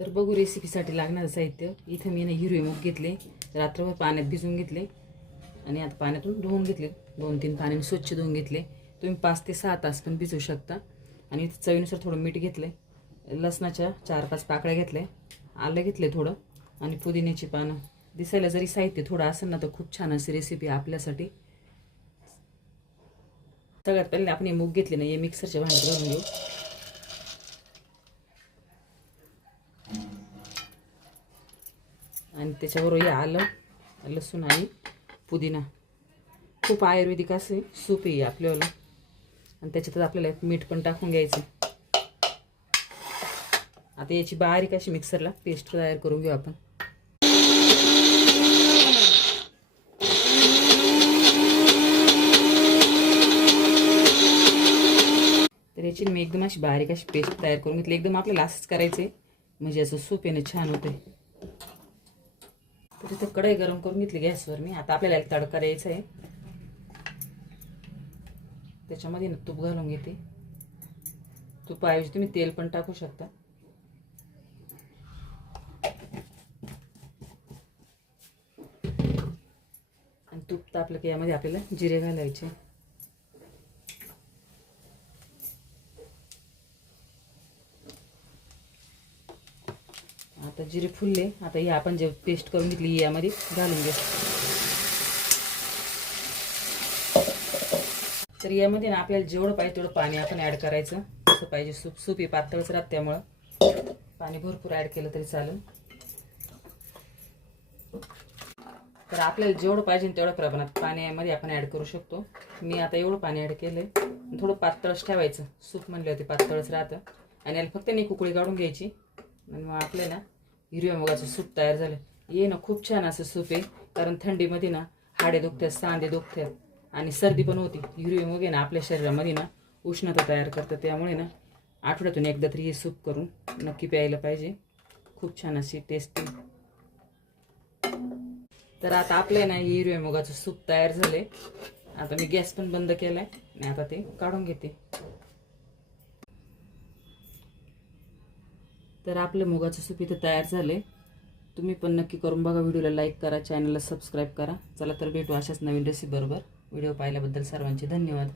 तर बघू रेसिपीसाठी लागणारं साहित्य. इथं मी हिरवे मूग घेतले, रात्रभर पाण्यात भिजवून घेतले आणि आता पाण्यातून धुवून घेतले. 2-3 पाण्याने स्वच्छ धुवून घेतले. तुम्ही 5 ते 6 तास पण भिजवू शकता. आणि चवीनुसार थोडं मीठ घेतले, लसणाच्या 4-5 पाकळ्या घेतले, आलं घेतले थोडं आणि पुदिन्याची पानं. दिसायला जरी साहित्य थोडं असेल ना तर खूप छान अशी रेसिपी आपल्यासाठी. सगळ्यात पहिले आपण हे मूग घेतले ना, हे मिक्सरच्या भांड्यात घालून घेऊ. आणि त्याच्याबरोबर हे आलं, लसूण आणि पुदिना. खूप आयुर्वेदिक असे सूप आहे आपल्याला. आणि त्याच्यातच आपल्याला मीठ पण टाकून घ्यायचं. आता याची बारीक अशी मिक्सरला पेस्ट तयार करून घेऊ आपण. तर याची मी एकदम अशी बारीक अशी पेस्ट तयार करून घेतली. एकदम आपल्याला असंच करायचं आहे, म्हणजे असं सूप येणं छान होते. तर इथं कढई गरम करून घेतली गॅसवर मी. आता आपल्याला एक तडका द्यायचा आहे. त्याच्यामध्ये ना तूप घालून घेते. तुपाऐवजी तुम्ही तेल पण टाकू शकता. आणि तूप तापलं की यामध्ये आपल्याला जिरे घालायचे. आता जिरे फुलले. आता ही आपण जे पेस्ट करून घेतली यामध्ये घालून घ्या. तर यामध्ये ना आपल्याला जेवढं पाहिजे तेवढं पाणी आपण ॲड करायचं. असं पाहिजे सूप हे पातळच राहत, त्यामुळं पाणी भरपूर ॲड केलं तरी चालेल. तर आपल्याला जेवढं पाहिजे तेवढ्या प्रमाणात पाणी यामध्ये आपण ॲड करू शकतो. मी आता एवढं पाणी ॲड केलंय. थोडं पातळच ठेवायचं. सूप म्हणलं होते पातळच राहतं. आणि याला फक्त एक उकळी काढून घ्यायची आणि मग आपल्याला हिरव्या मुगाचं सूप तयार झालं. हे ना खूप छान असं सूप आहे, कारण थंडीमध्ये ना हाडे दुखतात, सांधे दुखतात आणि सर्दी पण होती. हिरवे मूग आहे ना आपल्या शरीरामध्ये ना उष्णता तयार करतात, त्यामुळे ना आठवड्यातून एकदा तरी हे सूप करून नक्की प्यायला पाहिजे. खूप छान अशी टेस्टी. तर आता आपल्या ना हिरव्या मुगाचं सूप तयार झाले. आता मी गॅस पण बंद केलाय आणि आता ते काढून घेते. तर आपलं मुगाचं सूप इथं तयार झाले. तुम्ही पण नक्की करून बघा. व्हिडिओला लाईक करा, चॅनलला सबस्क्राईब करा. चला तर भेटू अशाच नवीन रेसिपी बरोबर. व्हिडिओ पाहिल्याबद्दल सर्वांचे धन्यवाद.